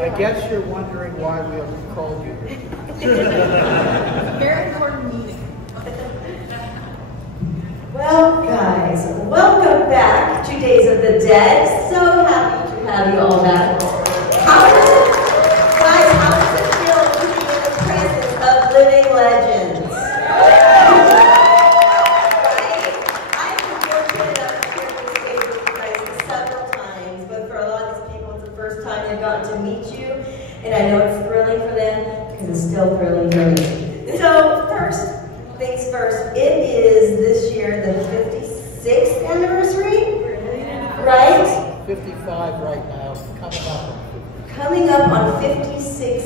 I guess you're wondering why we have called you. Very important meeting. Well, guys, welcome back to Days of the Dead. So happy to have you all back. How does it feel to be in the presence of living legends? Right? I've been fortunate enough to share this stage with you guys several times, but for a lot of these people, it's the first time they've gotten to meet you, and I know it's thrilling for them because it's still thrilling for me. So first things first, it is this year the 56th anniversary, right? 55 right now, coming up. Coming up on 56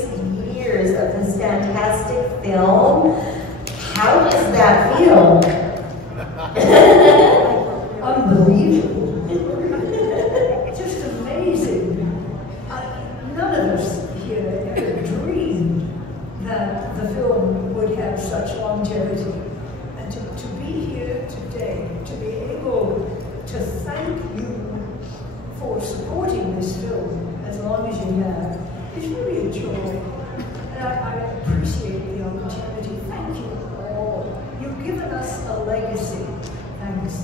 years of this fantastic film. How does that feel? Unbelievable. Just amazing. None of us here ever dreamed that the film would have such longevity. And to be here today, to be able to thank you for supporting this film as long as you have, is really a joy. And I appreciate the opportunity. Thank you all. You've given us a legacy. Thanks.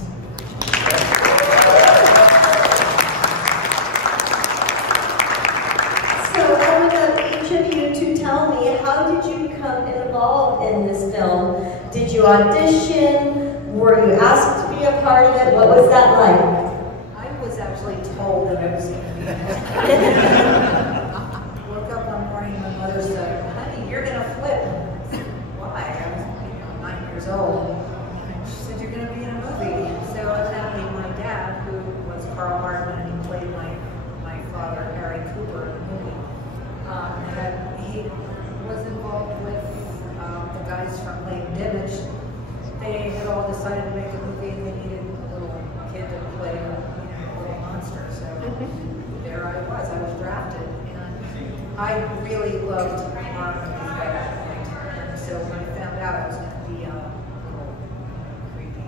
So I would love each of you to tell me, how did you become involved in this film? Did you audition? Were you asked to be a part of it? What was that like? I was actually told that I was going to be in it. Woke up one morning and my mother said, honey, you're going to flip. Why? I was 9 years old. She said, you're going to be in a movie. So evidently my dad, who was Carl Hardman, and he played my father, Harry Cooper, in the movie, he was involved with the guys from Lake Dimage. They had all decided to make a movie and they needed a little kid to play a little monster. So there I was drafted. And I really loved horror movies by that point. And so when I found out I was going to be a little creepy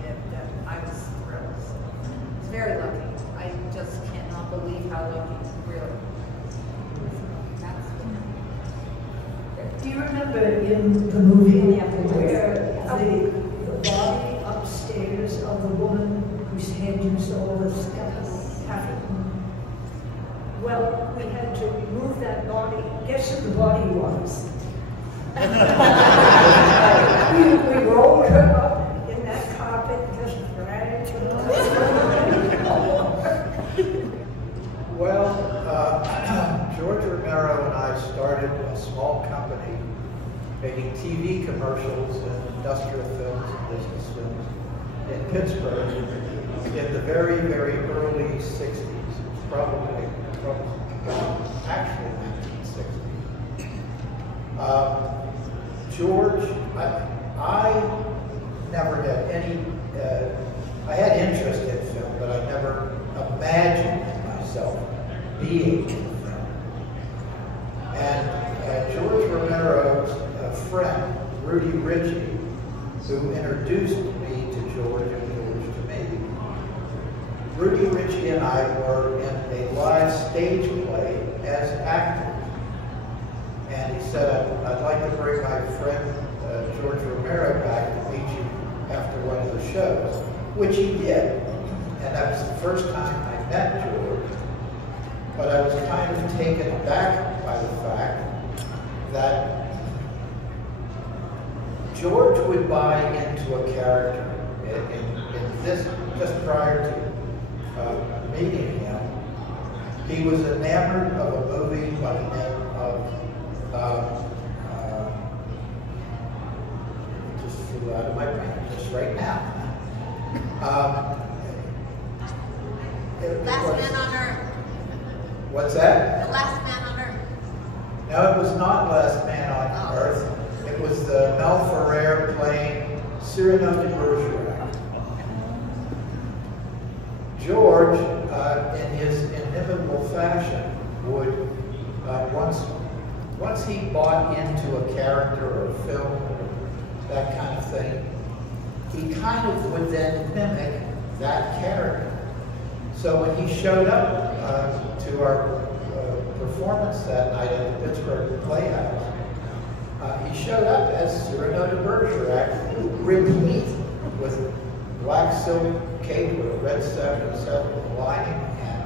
kid, that I was thrilled. So I was very lucky. I just cannot believe how lucky, really. Do you remember in the movie where the body upstairs of the woman whose head you saw was happening? Well, we had to remove that body. Guess who the body was? we rolled her up in that carpet, just dragged her. Well, George Romero and I started a small company making TV commercials and industrial films and business films in Pittsburgh in the very, very early 60s. Probably actually 1960s. George, I never had any, I had interest in film, but I never imagined myself being in film. And George Romero's friend, Rudy Ritchie, who introduced me to George and George to me. Rudy Ritchie and I were in a live stage play as actors. And he said, I'd like to bring my friend George Romero back to meet you after one of the shows, which he did. And that was the first time I met George. But I was kind of taken aback by the fact that George would buy into a character in this, just prior to meeting him. He was enamored of a movie by the name of, just flew out of my brain just right now. Last Man on Earth. What's that? The Last Man on Earth. No, it was not Last Man on Earth. It was the Mel Ferrer playing Cyrano de Bergerac. George, in his inimitable fashion, would once he bought into a character or a film or that kind of thing, he kind of would then mimic that character. So when he showed up to our performance that night at the Pittsburgh Playhouse. He showed up as Cyrano de Bergerac, replete with black silk cape with a red satin lining and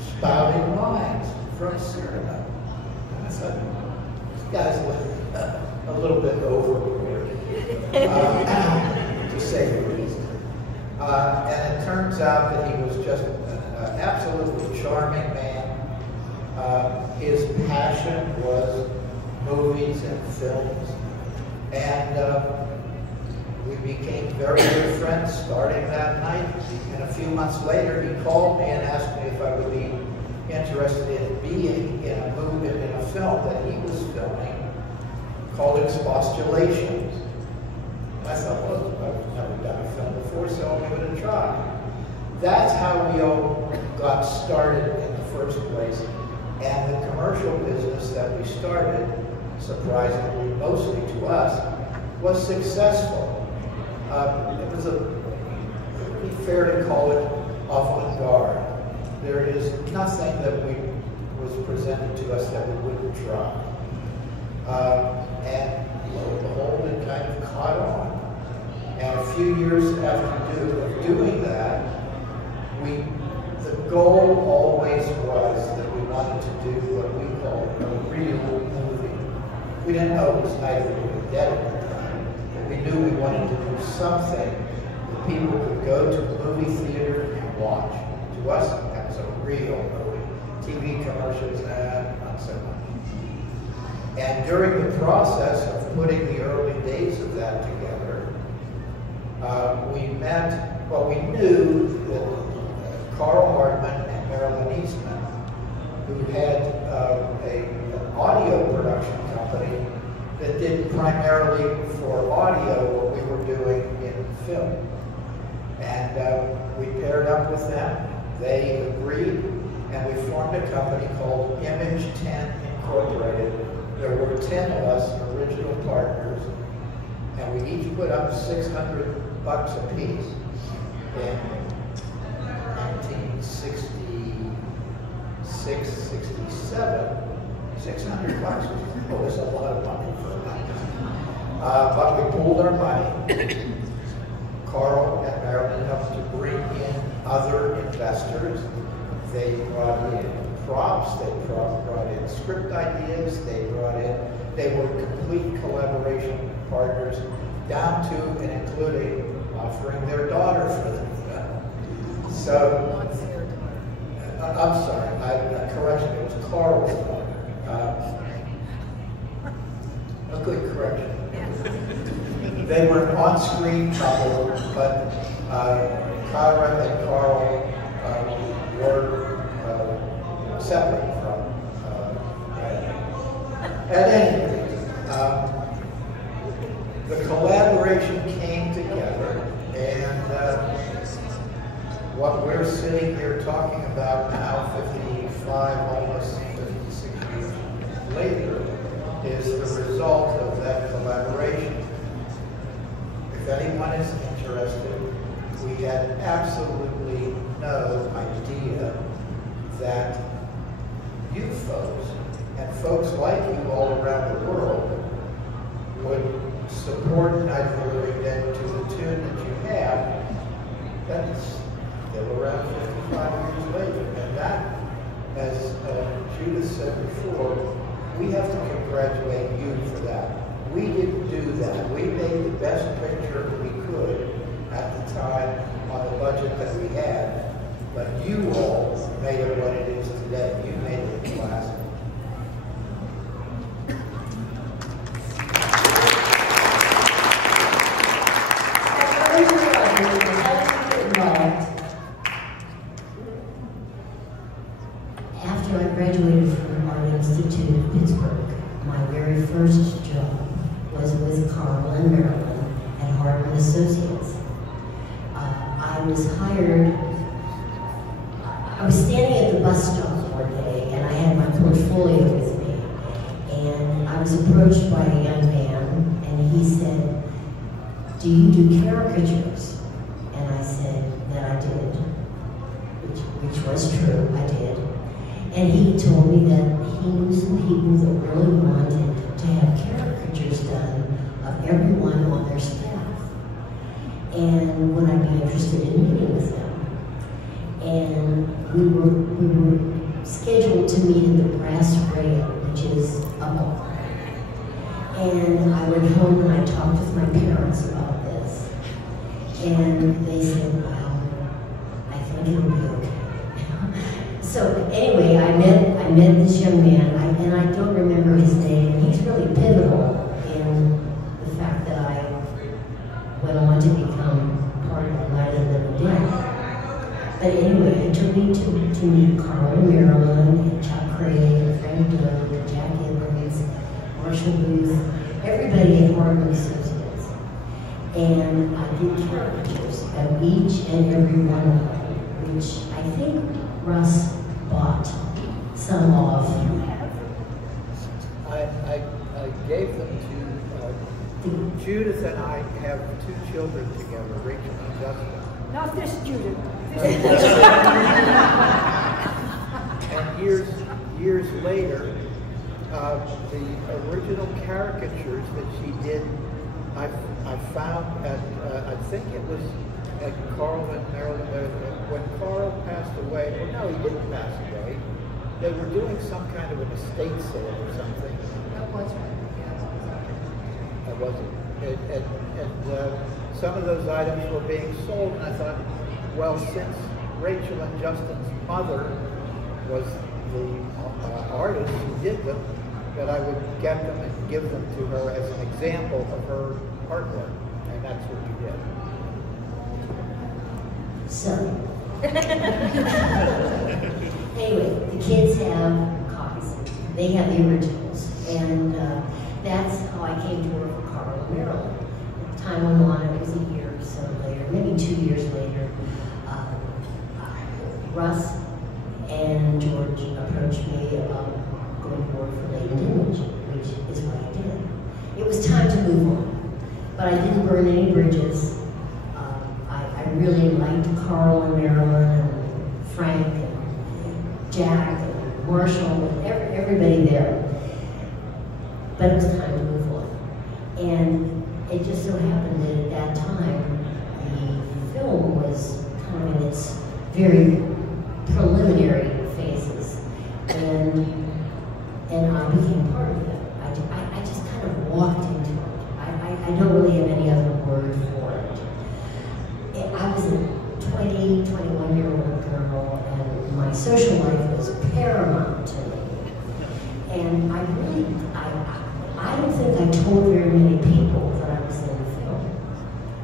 spouting lines from Cyrano. And I thought, this guy's a little bit overboard, to say the least. And it turns out that he was just an absolutely charming man. His passion was movies and films, and we became very good friends starting that night. And a few months later, he called me and asked me if I would be interested in being in a movie, in a film that he was filming called Expostulations. And I thought, well, I've never done a film before, so I'll give it a try. That's how we all got started in the first place. And the commercial business that we started, surprisingly, mostly to us, was successful. It was it would be fair to call it avant-garde. There is nothing that was presented to us that we wouldn't try. And lo and behold, it kind of caught on. And a few years after doing that, the goal always was that we wanted to do what we called a real movie. We didn't know it was Night of the Living Dead at the time, but we knew we wanted to do something that people could go to the movie theater and watch. To us, that was a real movie. TV commercials, not so much. And during the process of putting the early days of that together, we knew that Carl Hardman and Marilyn Eastman, who had an audio production company that did primarily for audio what we were doing in film. And we paired up with them, they agreed, and we formed a company called Image 10 Incorporated. There were 10 of us original partners, and we each put up $600 a piece. In 1966, 67, $600 was a lot of money for that. But we pooled our money. Carl and Marilyn helped to bring in other investors. They brought in props, they brought in script ideas, they were complete collaboration partners, down to and including offering their daughter for the film. So, I'm sorry, correction, it was Carl's daughter. A good correction. They were an on-screen couple, but Conrad and Carl were separate from At any rate, the collaboration came together, and what we're sitting here talking about now, 55, almost 56 years later, is the result of that collaboration. If anyone is interested, we had absolutely no idea that you folks, and folks like you all around the world, would support Night of the Living Dead to the tune that you have. That's still around 55 years later. And that, as Judith said before, we have to congratulate you for that. We didn't do that. We made the best picture we could at the time on the budget that we had, but you all made it what it is today. You made it a classic. After I graduated from Art Institute of Pittsburgh, my very first job was with Carl and Marilyn at Hardman Associates. I was hired, I was standing at the bus stop one day and I had my portfolio with me, and I was approached by a young man and he said, "Do you do caricatures?" And I said that I did, which was true, I did. And he told me that he knew some people that really wanted to have caricatures done of everyone on their staff. And would I be interested in meeting with them? And we were scheduled to meet in the Brass Rail, which is a bar. And I went home and I talked with my parents about this. And they said, well, I think it'll be okay. So anyway, I met this young man, and I don't remember his name. He's really pivotal in the fact that I went on to become part of the Night of the Living Dead. But anyway, he took me to meet Carl and Marilyn, and Chuck Craig, and Frank Doe, and Jack Evans, Marshall Booth, everybody at Hardman Associates. And I did caricatures of each and every one of them, which I think Russ bought some of. I gave them to Judith, and I have 2 children together, Rachel and Justin. Not this Judith. And years later, the original caricatures that she did, I found at, I think it was at Carl and Marilyn, when Carl passed away, well no, he didn't pass away. They were doing some kind of an estate sale or something. That was right. That wasn't. And some of those items were being sold, and I thought, well, since Rachel and Justin's mother was the artist who did them, that I would get them and give them to her as an example of her artwork, and that's what we did. So, anyway, the kids have copies. They have the originals, and that's how I came to work for Carl and Marilyn. Time went on, it was a year or so later, maybe 2 years later, Russ and George approached me about going to work for Latent Image, which is what I did. It was time to move on, but I didn't burn any bridges. I really liked Carl and Marilyn and Frank and Jack and Marshall and everybody there. But it was time to move on. And it just so happened that at that time, the film was kind of in its very preliminary phases. And I became part of it. I just kind of walked into it. I don't really have any other word for it. I was a 20, 21-year-old girl, and my social life was paramount to me. And I don't think I told very many people that I was in the film.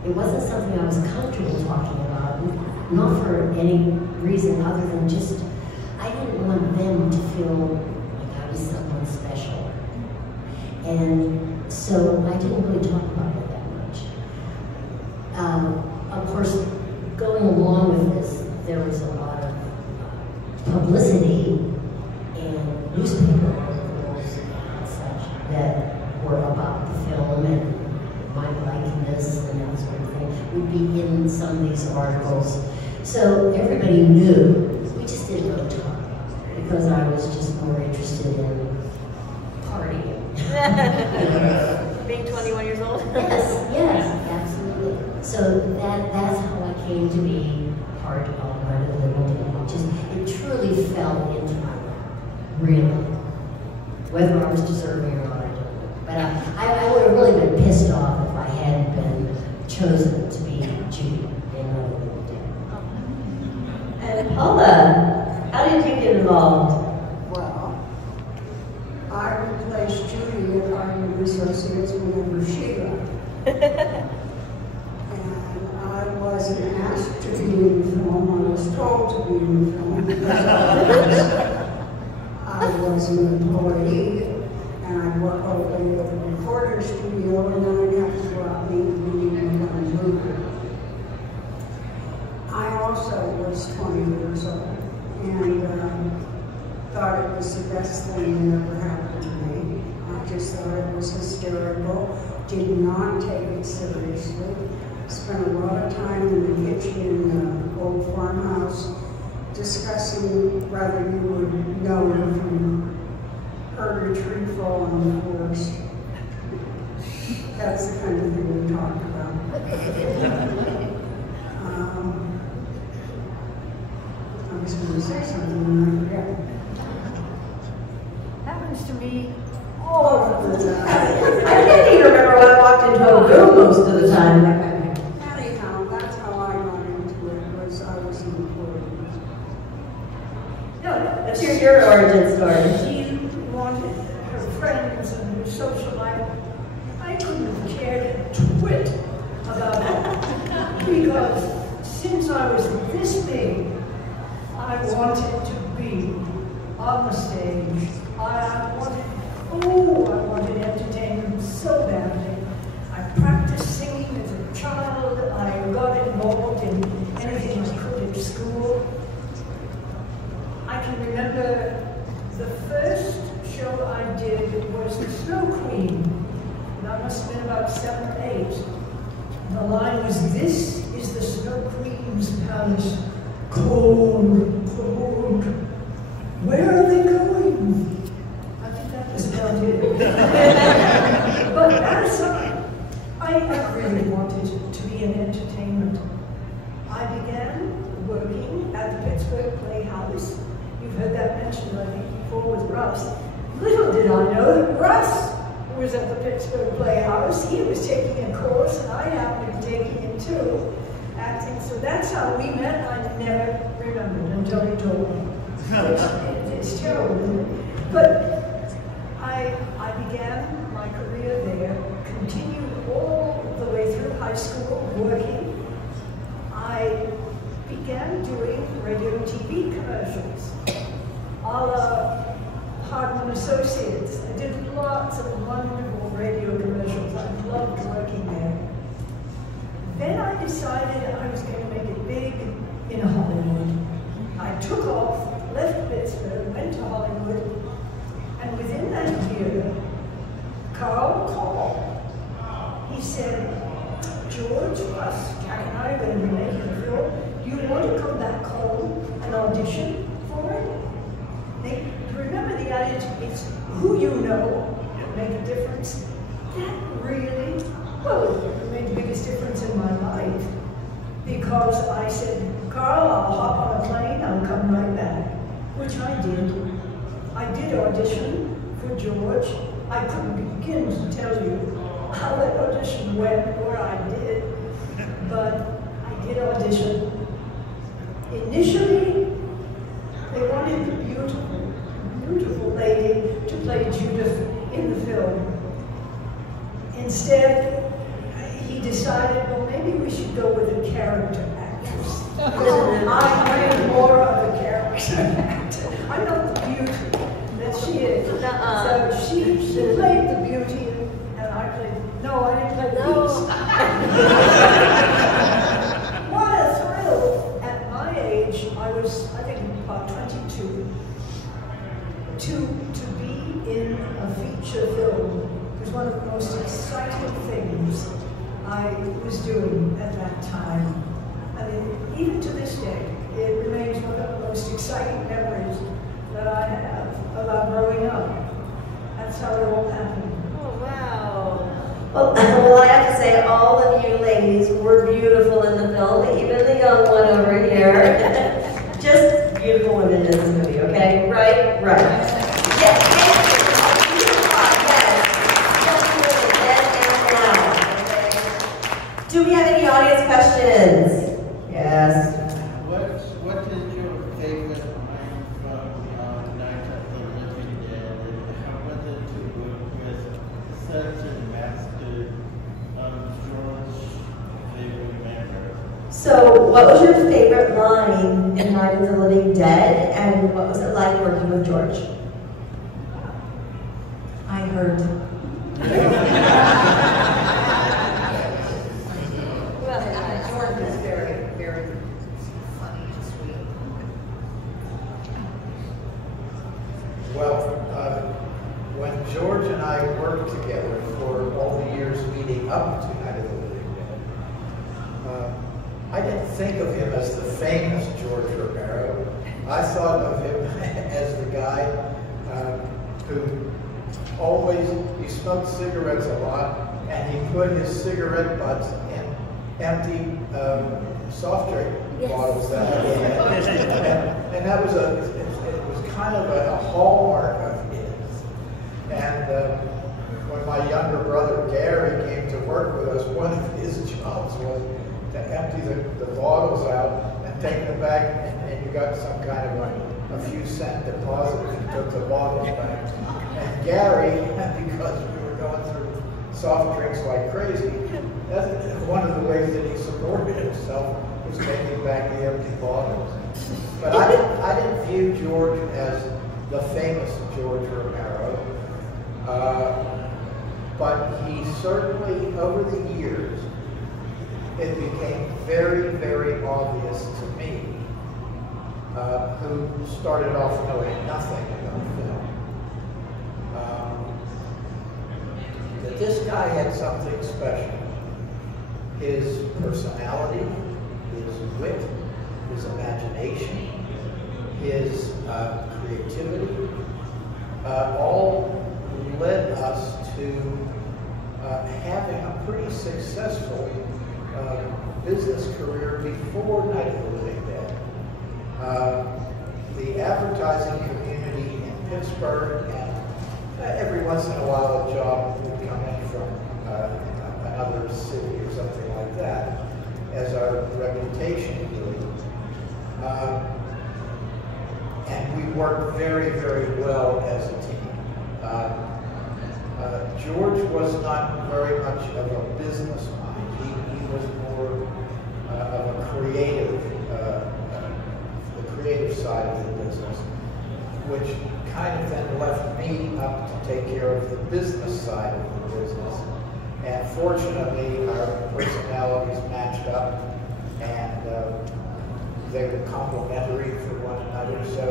It wasn't something I was comfortable talking about, not for any reason other than just, I didn't want them to feel like I was someone special. And so I didn't really talk about it that much. Of course, going along with this, there was a lot of publicity and newspaper articles and such that were about the film and my likeness and that sort of thing would be in some of these articles. So everybody knew. We just didn't really talk about it because I was just more interested in partying. Being 21 years old? Yes, absolutely. So that's how I came to be part of Night of the Living Dead. It truly fell into my lap, really. Whether I was deserving or not, I don't know. But I would have really been pissed off if I hadn't been chosen to be Judy in Night of the Living Dead. And Paula, how did you get involved? Well, I replaced Judy at Hardman Associates whenever she left. And I wasn't asked to be in the film, I was told to be in the film. Because I was an employee, and I'd work over at the recording studio, and then I'd have to go out and become a mover. I also was 20 years old, and thought it was the best thing that ever happened to me. I just thought it was hysterical, did not take it seriously. Spent a lot of time in the kitchen in the old farmhouse, discussing whether you would know if you heard a tree fall in the forest. That's the kind of thing we talked about. I was going to say something and I forgot. Happens to me all of the time. I can't even remember when I walked into a room most of the time. Anyhow, that's how I got into it, was I was employed. No, let's hear your origin story. She wanted her friends and her social life. I couldn't have cared a twit about it because since I was this big, I wanted to be on the stage. I wanted entertainment so badly. I practiced singing as a child. I got involved in anything I could at school. I can remember the first show I did was The Snow Queen. And I must have been about 7 or 8. And the line was, "This is the Snow Queen's palace. Cold, cold. Where are they going?" I think that was about it. But as I really wanted to be in entertainment. I began working at the Pittsburgh Playhouse. You've heard that mentioned, I think, before with Russ. Little did I know that Russ was at the Pittsburgh Playhouse. He was taking a course, and I happened to be taking it too, acting. So that's how we met. I never remembered until he told me. It's terrible, isn't it? But I began my career there, continued all the way through high school working. I began doing radio and TV commercials, a la Hardman Associates. I did lots of wonderful radio commercials. I loved working there. Then I decided I was going to make it big in Hollywood. I took off, left Pittsburgh, went to Hollywood, and within that year, Carl called. He said, "George, Russ, Jack and I are going to be making a film. Do you want to come back home and audition for it?" Remember the adage, it's who you know make a difference. That really, it made the biggest difference in my life. Because I said, "Carl, I'll hop on a plane, I'll come right back." Which I did. I did audition for George. I couldn't begin to tell you how that audition went, or I did, but I did audition. Initially, they wanted the beautiful lady to play Judith in the film. Instead, he decided, well, maybe we should go with a character actress. I am more of a character actor. I'm not the beauty that she is. So she played the beauty, and I played, no, I didn't play the beast. What a thrill. At my age, I was, I think, about 22. To be in a feature film was one of the most exciting things I was doing at that time. I mean, even to this day, it remains one of the most exciting memories that I have about growing up. That's how it all happened. Oh, wow. Well, I have to say, all of you ladies were beautiful in the film, even the young one over here. Just beautiful women in this movie, okay? Right? Right. Yes, yes. Do we have any audience questions? Yes. What is your favorite line from Night of the Living Dead, and how was it to work with such a master George favorite member? So, what was your favorite line in Night of the Living Dead, and what was it like working with George? I heard. George is very, very funny and sweet. Well, when George and I worked together for all the years leading up to Night of the Living Dead, I didn't think of him as the famous George Romero. I thought of him as the guy who always, he smoked cigarettes a lot, and he put his cigarette butts in empty soft drink bottles that he had. And that was it was kind of a hallmark of his. And when my younger brother Gary came to work with us, one of his jobs was to empty the bottles out and take them back, and you got some kind of a few cent deposit if you took the bottles back. And Gary, because we were going through soft drinks like crazy, that's one of the ways that he supported himself was taking back the empty bottles. But I didn't view George as the famous George Romero, but he certainly, over the years, it became very, very obvious to me, who started off knowing nothing about film, that this guy had something special. His personality, his wit, his imagination, his creativity, all led us to having a pretty successful business career before Night of the Living Dead. The advertising community in Pittsburgh, and every once in a while a job would come in from another city or something like that, as our reputation grew. And we worked very, very well as a team. George was not very much of a business mind. He was more of a creative, the creative side of the business, which kind of then left me up to take care of the business side of the business. And fortunately, our personalities matched up, and they were complementary for one another. So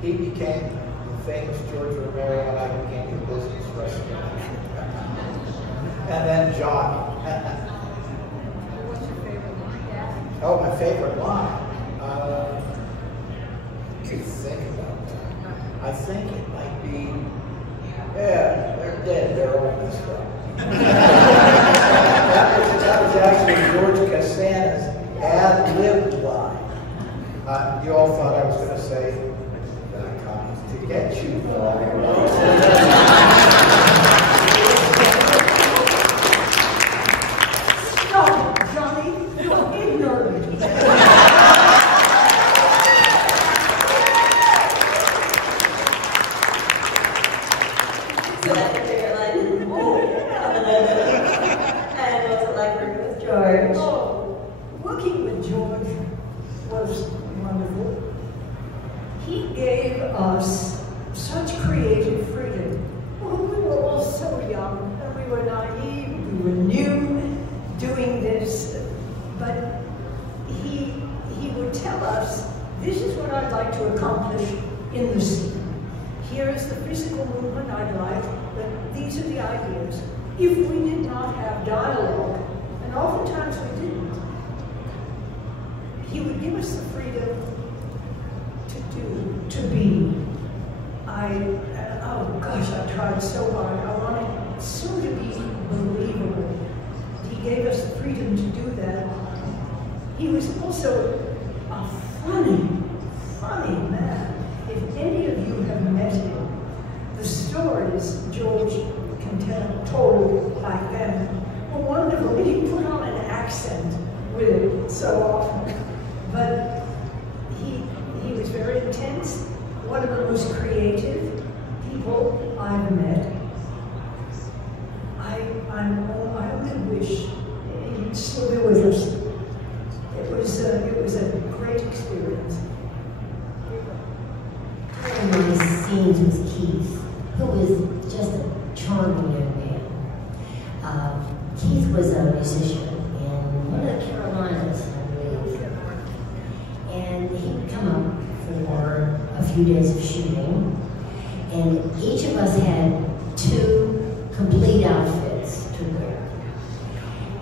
he became the famous George Romero, and I became the business wrestler. And then Johnny. What's your favorite line, Dad? Oh, my favorite line? Think about that. I think it might be, yeah, they're dead, they're all messed up. that was actually George Costanza's ad-lib line. You all thought I was going to say, to get you, Stop it, Johnny. You're ignorant. So that's your favorite line? Oh. And what's it like working with George? Oh, working with George was wonderful. He gave us such creative freedom. Well, we were all so young, and we were naive, we were new doing this, but he would tell us, this is what I'd like to accomplish in the scene. Here is the physical movement I'd like, but these are the ideas. If we did not have dialogue, and oftentimes we didn't, he would give us the freedom to do, to be. Oh gosh, I tried so hard. I wanted so to be believable. He gave us the freedom to do that. He was also a funny, funny man. If any of you have met him, the stories George told back then were wonderful. He put on an accent with it so often. But he was very intense, one of the most creative people I've met. I only wish he'd still be with us. It was a great experience. One of my scenes was Keith, who was just a charming young man. Keith was a musician in one of the Carolinas, I believe. And he would come up for a few days of shooting, and each of us had 2 complete outfits to wear.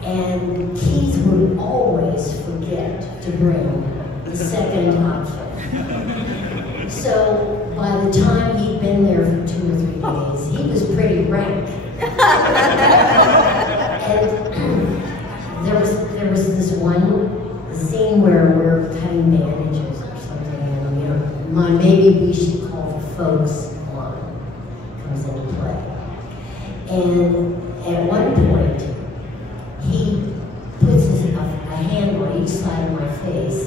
And Keith would always forget to bring the second outfit. So by the time he'd been there for 2 or 3 days, he was pretty rank. And there was this one scene where we're cutting bandages or something, and maybe we should call the folks line comes into play. And at one point, he puts a hand on each side of my face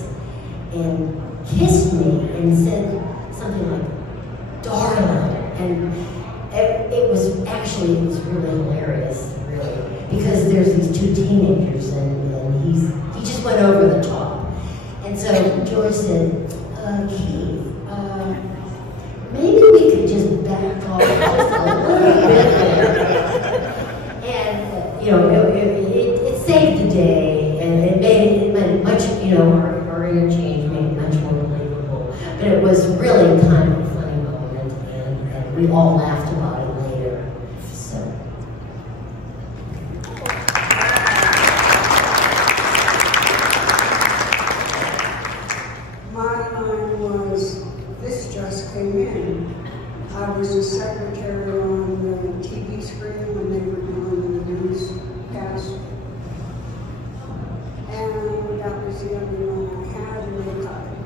and kissed me and said something like, "Darling," and it was really hilarious, really, because there's these 2 teenagers and he just went over the top. And so George said, "Keith, maybe we could just back off just a little bit there." And it saved the day, and it made it much, our interchange made it much more believable. But it was really kind of a funny moment, and we all laughed about it later. So. My line was, this just came in. I was a secretary on the TV screen when they were doing the newscast. And that was the only one I had, and they cut it.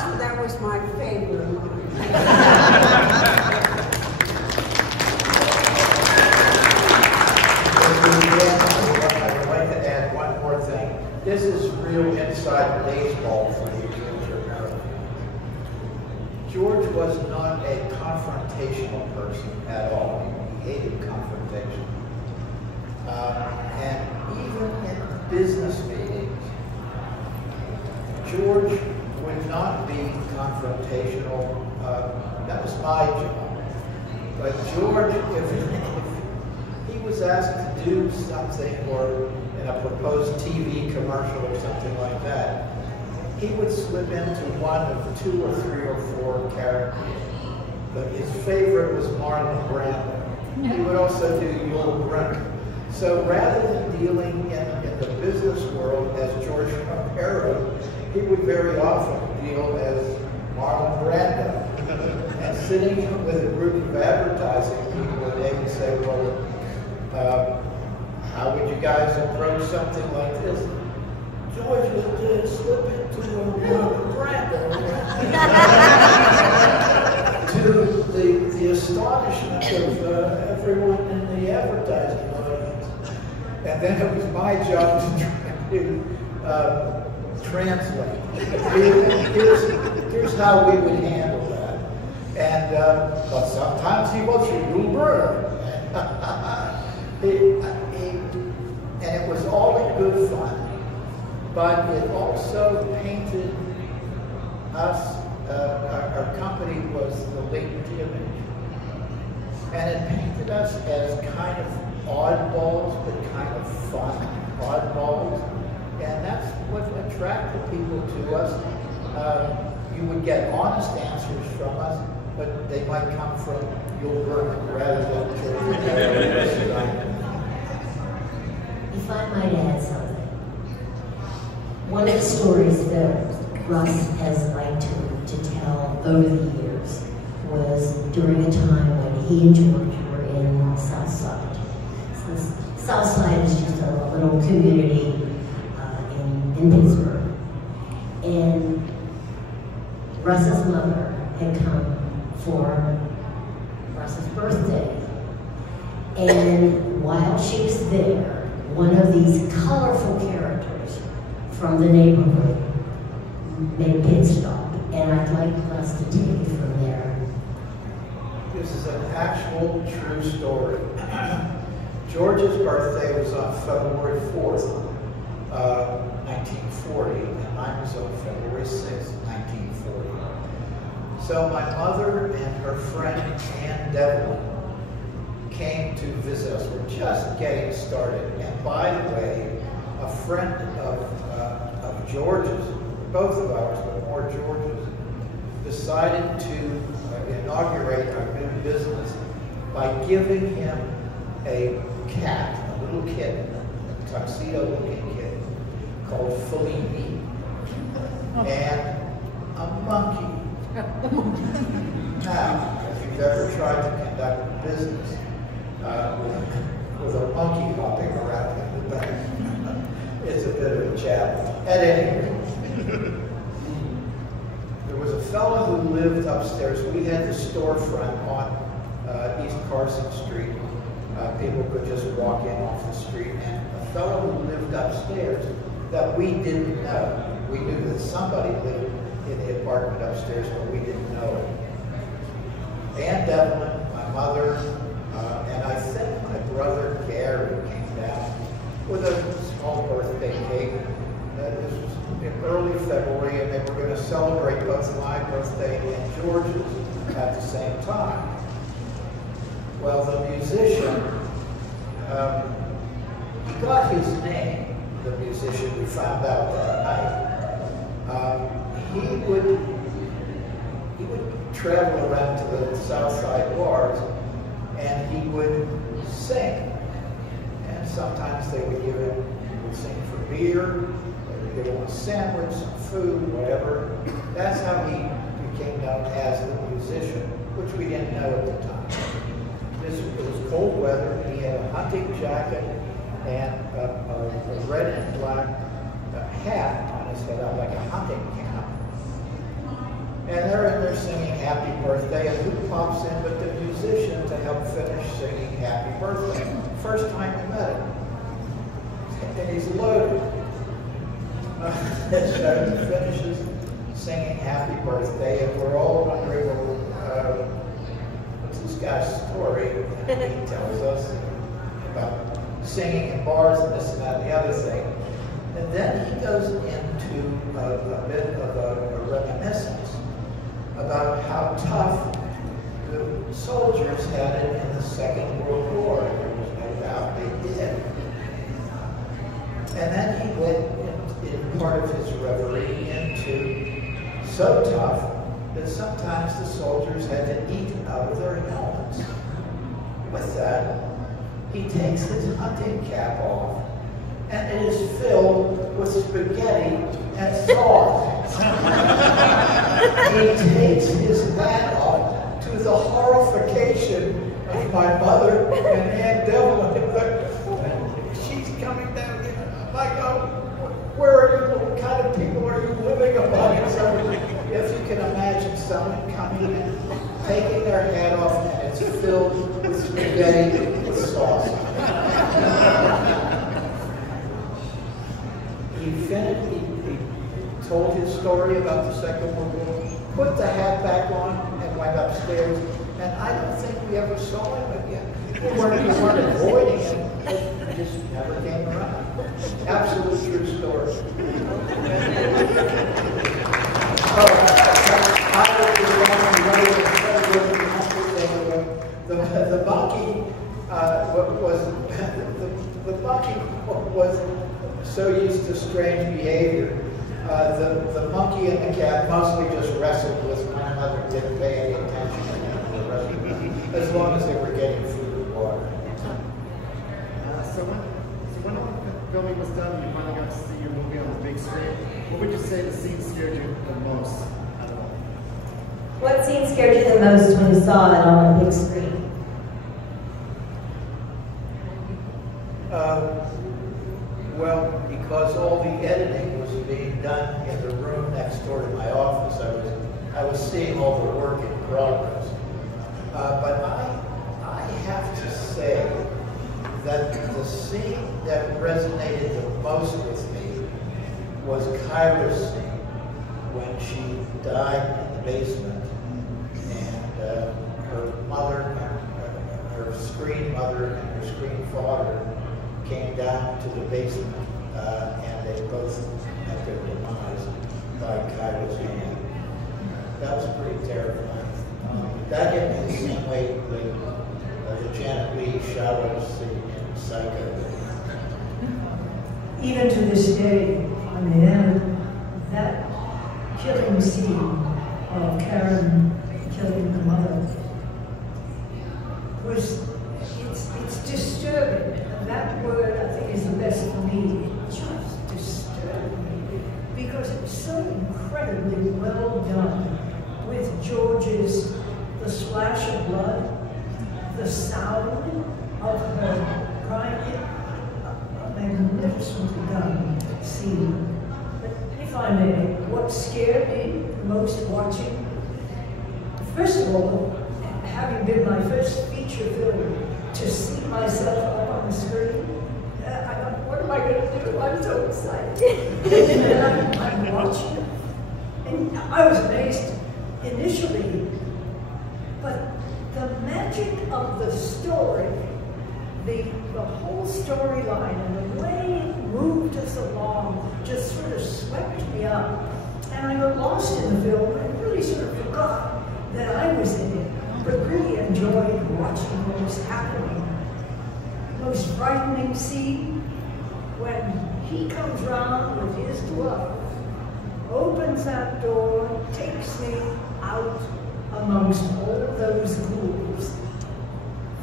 So that was my favorite line. I'd like to add one more thing. This is real inside baseball for you, America. George was not a confrontational person at all. He hated confrontation. And even in business meetings, George would not be confrontational. That was my job. But George, if he was asked to do something or in a proposed TV commercial or something like that, he would slip into one of 2 or 3 or 4 characters. But his favorite was Marlon Brando. He would also do Yul Brynner. So rather than dealing in the business world as George Romero, he would very often deal as Marlon Brando. And sitting with a group of advertising people, and they would say, "Well, how would you guys approach something like this?" George would just slip into a Marlon Brando. To the astonishment of everyone in the advertising audience. And then it was my job to try to translate. Here's how we would handle that. And but sometimes he was Yul Brynner. And it was all in good fun. But it also painted us, our company was the Latent Image. And it painted us as kind of oddballs, but kind of fun oddballs. And that's what attracted people to us. You would get honest answers from us, but they might come from Yul Brynner rather than If I might add something. One of the stories that Russ has liked to tell over the years was during a time when he and George were in Southside. So Southside is just a little community in Pittsburgh. And Russ's mother had come for Russ's birthday. And while she was there, one of these colorful characters from the neighborhood made a pit stop, and I'd like us to take it from there. This is an actual true story. George's birthday was on February 4th, 1940, and mine was on February 6th, 1940. So my mother and her friend Ann Devlin came to visit us. We're just getting started. And by the way, a friend of George's, both of ours, but more George's, decided to inaugurate our new business by giving him a cat, a little kitten, a tuxedo-looking kitten, called Fellini. and a monkey. Now, if you've ever tried to conduct business with a monkey hopping around in the back, it's a bit of a challenge. At any rate, there was a fellow who lived upstairs. We had the storefront on East Carson Street. People could just walk in off the street. And a fellow who lived upstairs that we didn't know. We knew that somebody lived in the apartment upstairs, but we didn't know it. Aunt Evelyn, my mother, and I think my brother Gary came down with a small birthday cake. This was in early February, and they were going to celebrate both my birthday and George's at the same time. Well, the musician, he got his name, the musician, we found out that night. He would travel around to the South Side bars, and he would sing. And sometimes they would give him, he would sing for beer, they would give him a sandwich, some food, whatever. That's how he became known as the musician, which we didn't know at the time. It was cold weather. He had a hunting jacket and a red and black hat on his head, like a hunting cap. And they're in there singing Happy Birthday, and who pops in but the musician to help finish singing Happy Birthday. First time we met him. And he's loaded. So he finishes singing Happy Birthday, and we're all wondering, what's this guy's story? And he tells us about singing in bars and this and that and the other thing. And then he goes into a bit of a reminiscence about how tough the soldiers had it in the Second World War. There was no doubt they did. And then he went in part of his reverie into so tough that sometimes the soldiers had to eat out of their helmets. With that, he takes his hunting cap off, and it is filled with spaghetti and sauce. He takes his hat off to the horrification of my mother and Aunt Evelyn. She's coming down here. I'm like, oh, where are you? What kind of people are you living among? So if you can imagine someone coming in, taking their hat off, and it's filled with spaghetti with sauce. He told his story about the Second World War, put the hat back on, and went upstairs. And I don't think we ever saw him again. We weren't avoiding him. It just never came around. Absolute true story. The monkey was so used to strange behavior. The monkey and the cat mostly just wrestled with one another, didn't pay any attention to them the rest of the time, as long as they were getting food and water. So when all the filming was done and you finally got to see your movie on the big screen, what would you say the scene scared you the most out of all? What scene scared you the most when you saw it on a big screen? Well, because all the editing was being done in the room next door to my office, I was seeing all the work in progress. But I have to say that the scene that resonated the most with me was Kyra's scene when she died in the basement, and her mother, her screen mother and her screen father came down to the basement, and they both met their demise by Kyra's hand. That was pretty terrifying. That hit me the same way the Janet Leigh shadow scene in Psycho. Even to this day, I mean, that killing scene of Karen killing the mother was, it's disturbing. That word, I think, is the best for me. It just disturbed me because it's so George's the splash of blood, the sound of her crying, a magnificently done scene. But if I may, what scared me most watching, first of all, having been my first feature film, to see myself up on the screen, I thought, what am I going to do? I'm so excited. And I'm watching, and I was amazed initially, but the magic of the story, the whole storyline and the way it moved us along just sort of swept me up. And I got lost in the film and really sort of forgot that I was in it, but really enjoyed watching what was happening. Most frightening scene, when he comes round with his glove, opens that door, takes me out amongst all those ghouls.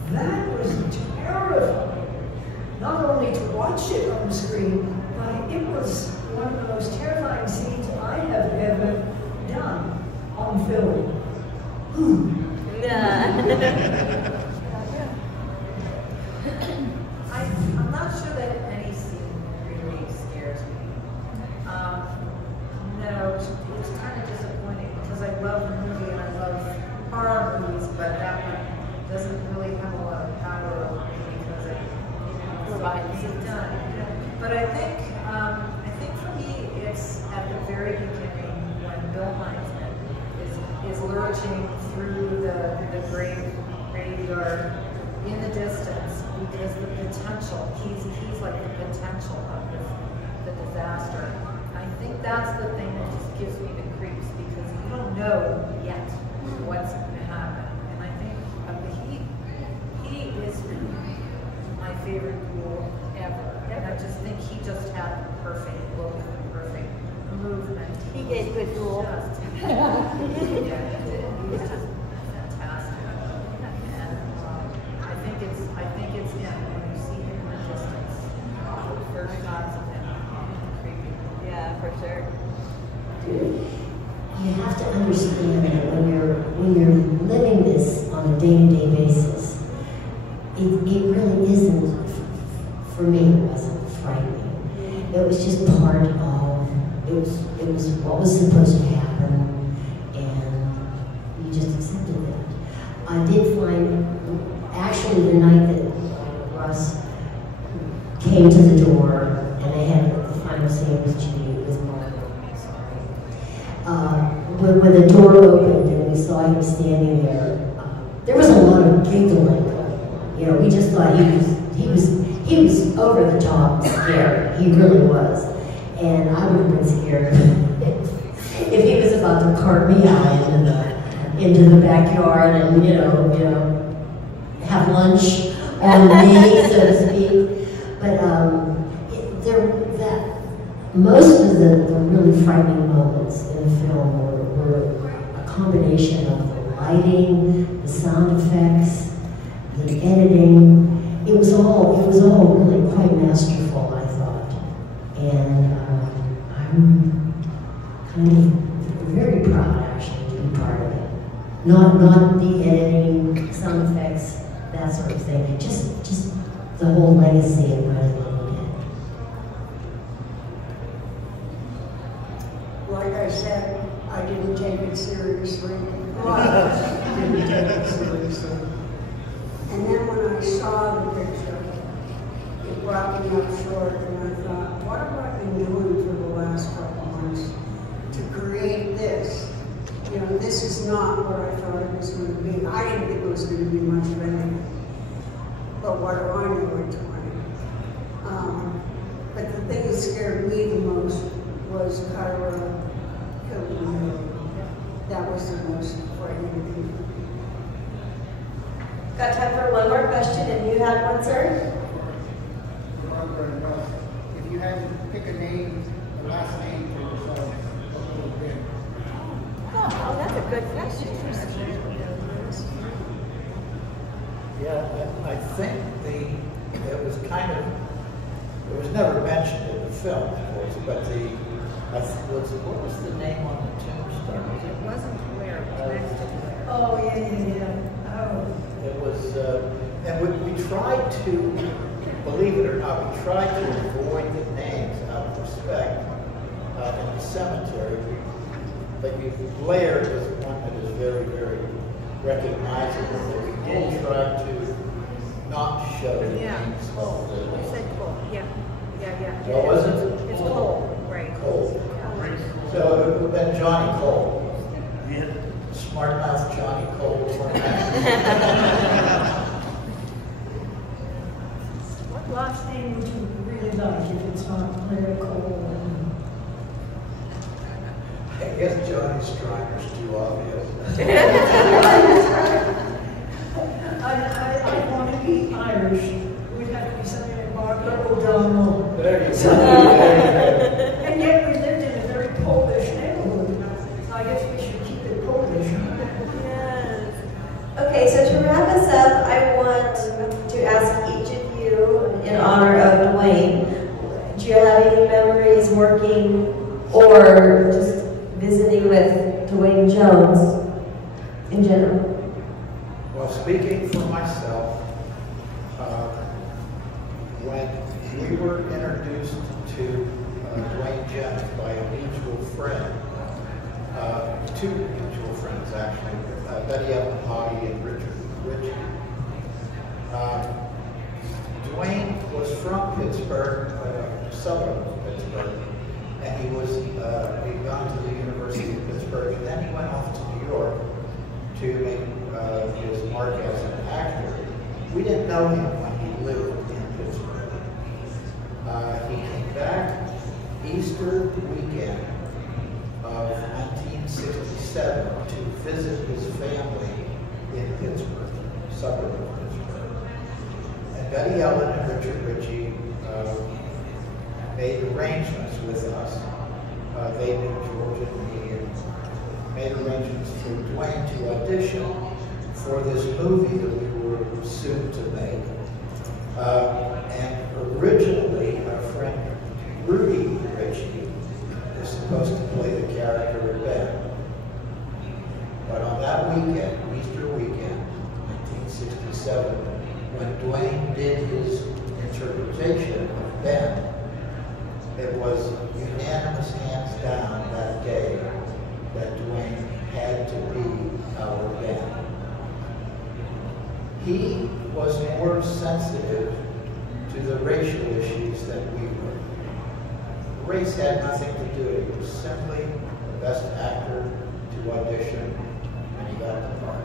That was terrifying. Not only to watch it on the screen, but it was one of the most terrifying scenes I have ever done on film. I'm not sure that any scene really scares me. No, it's kind of disappointing because I love the movie and I love horror movies, but that one doesn't really have a lot of power over me because it's done. But I think for me, it's at the very beginning when Bill Heinzman is lurching through the graveyard in the distance because the potential, he's like the potential of the disaster. I think that's the thing that just gives me the creeps because you don't know yet what's going to happen. And I think he is my favorite ghoul ever. And I just think he just had the perfect look, the perfect movement. He did good ghoul. Yeah, he did. He was just fantastic. And I think it's him when you see him in the distance. The first shots of him, creepy. Yeah, for sure. You have to understand that when you're living this on a day-to-day basis, it really isn't, for me, it wasn't frightening. It was just part of, it was what was supposed to happen, and you just accepted that. I did find, actually the night that Russ came to the door, and they had the final scene with Judy, with Mark, sorry. When the door opened and we saw him standing there was a lot of giggling. You know, we just thought he was over the top scared. He really was. And I would have been scared if he was about to cart me out into the backyard and, you know, have lunch on me, so to speak. But most of the really frightening moments in the film were a combination of the lighting, the sound effects, the editing. It was all really quite masterful, I thought. And I'm kind of very proud, actually, to be part of it. Not the editing, sound effects, that sort of thing. Just the whole legacy of what I love again. Like I said, I didn't take it seriously. I didn't take it seriously. And then when I saw the picture, it brought me up short, and I thought, what have I been doing for the last couple months to create this? You know, this is not what I thought it was going to be. I didn't think it was going to be much of anything. But what do I know at 20? But the thing that scared me the most was Kyra killing me. That was the most frightening thing. Got time for one more question, and you had one, sir? If you had to pick a name, the last name for yourself, what would it be? Oh, that's a good question. Yeah, I think it was kind of, it was never mentioned in the film, of course, but what was the name on the tombstone? It wasn't where. next to Blair. Oh, yeah. Oh. It was, and we tried to, believe it or not, we tried to avoid the names out of respect in the cemetery. But Blair is one that is very, very recognizable. But we did try to not show the Yeah, names. Cole. You said Cole. Yeah. What was it? It's Cole, right. Cole. So it would have been Johnny Cole. Smart mouth Johnny Cole. What last name would you really like if it's not Blair Cole? I guess Johnny Striker's too obvious. I want to be Irish. It would have to be something like Margaret O'Donnell. There you go. And yet we lived in a very Polish neighborhood. So I guess we should keep it Polish. Yes. Okay, so to wrap us up, I want to ask each of you, in honor of Dwayne, do you have any memories working or just visiting with Dwayne Jones in general? Well, speaking for myself, when we were introduced to Dwayne Jones by a mutual friend, two mutual friends actually, Betty Ellen Hoggy and Richard Ritchie. Dwayne was from Pittsburgh, a suburb of Pittsburgh, and he'd gone to the University of Pittsburgh, and then he went off to New York to make his mark as an actor. We didn't know him when he lived in Pittsburgh. He came back Easter weekend of 1967 to visit his family in Pittsburgh, suburb of Pittsburgh. And Betty Ellen and Richard Ritchie made arrangements with us. They knew George and me, and made arrangements for Dwayne to audition for this movie that we were soon to make. And originally, our friend Rudy Ritchie was supposed to play the character of Ben. But on that weekend, Easter weekend, 1967, when Dwayne did his interpretation of Ben, it was unanimous hands down that day that Dwayne had to be our Ben. He was more sensitive to the racial issues than we were. Race had nothing to do with it. He was simply the best actor to audition, and he got the part.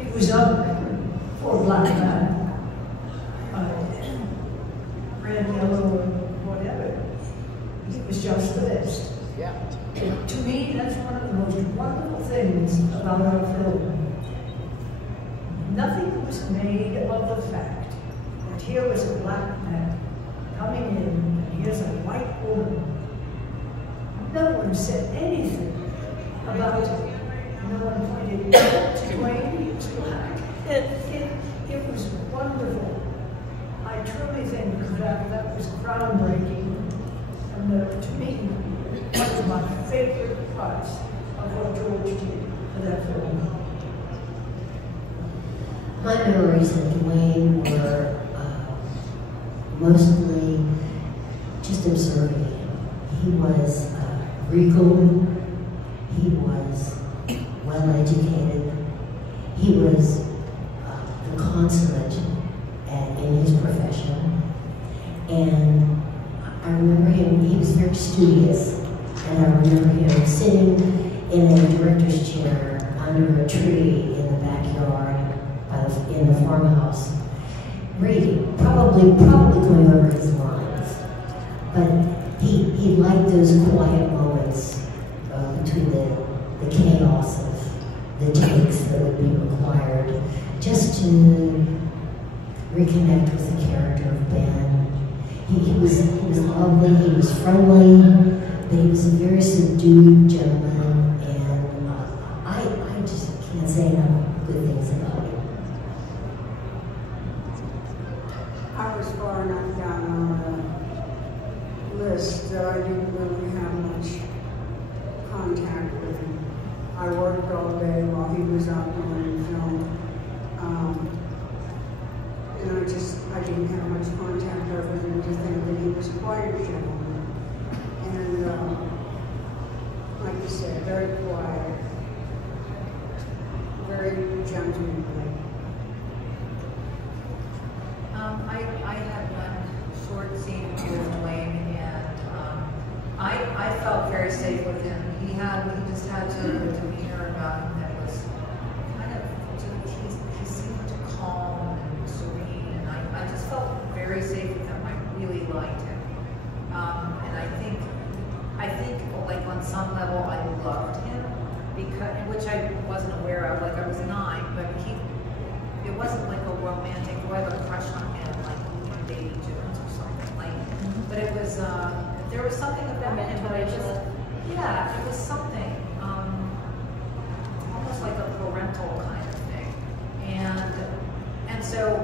It was up for a black man. Red, yellow, or whatever. He was just the best. Yeah. To me, that's one of the most wonderful things about our film. Nothing was made of the fact that here was a black man coming in, and here's a white woman. No one said anything about it. No one pointed to Dwayne, he was black. It was wonderful. I truly think that was groundbreaking. And to me, one of my favorite parts of what George did for that film. My memories of Dwayne were mostly just observing him. He was regal, he was well educated, he was the consummate in his profession, and I remember him, he was very studious, and I remember him sitting in a director's chair under a tree in the backyard in the farmhouse, reading, probably going over his lines. But he liked those quiet moments between the chaos of the takes that would be required, just to reconnect with the character of Ben. He was lovely, he was friendly, but he was a very subdued gentleman, and I just can't say enough good things about him. I was far enough down on the list that I didn't really have much contact with him. I all day while he was out doing film. And I didn't have much contact other than to think that he was quite a gentleman. And like you said, very quiet, very gentlemanly. I had one short scene with Dwayne, and I felt very safe with him. He just had sort of a demeanor about him that was kind of, he seemed calm and serene, and I just felt very safe with him. I really liked him. And I think like on some level I loved him, because, which I wasn't aware of, like I was 9, but it wasn't like a romantic, do I have a crush on him, like Davy Jones or something, like, but it was, there was something about him that I just, yeah, it was something, almost like a parental kind of thing. And so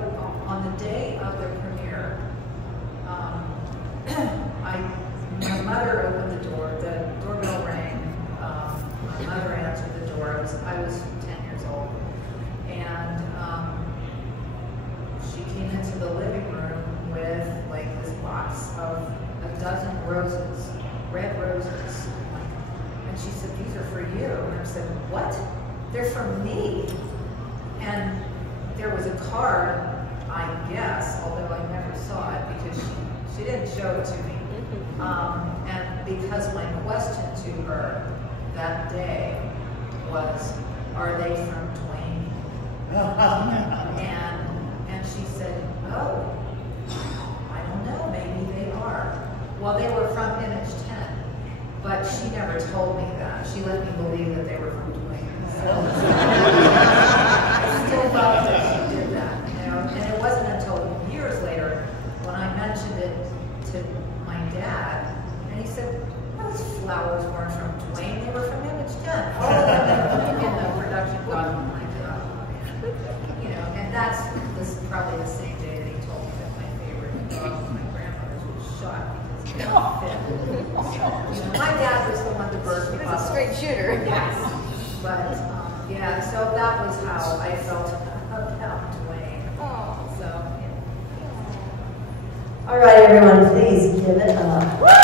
on the day of the premiere, my mother opened the door, the doorbell rang, my mother answered the door, I was 10 years old, and she came into the living room with like this box of a dozen roses, red roses, and she said, "These are for you," and I said, "What? They're for me?" And there was a card, I guess, although I never saw it because she didn't show it to me. And because my question to her that day was, "Are they from Dwayne?" and she said, "Oh, I don't know, maybe they are." Well, they were from Image 10, but she never told me that. She let me believe that they were from Dwayne. So I still love that she did that, you know. And it wasn't until years later when I mentioned it to my dad, and he said, "Those flowers weren't from Dwayne, they were from Image 10. All of them in the production brought them like that. You know, and that's probably the same day that he told me that my favorite dog was my grandmother's was shot because he didn't fit. So, you know, my dad was the one to burst me up. Straight shooter. Yes. But, yeah, so that was how I felt about Dwayne. So, yeah. All right, everyone, please give it up.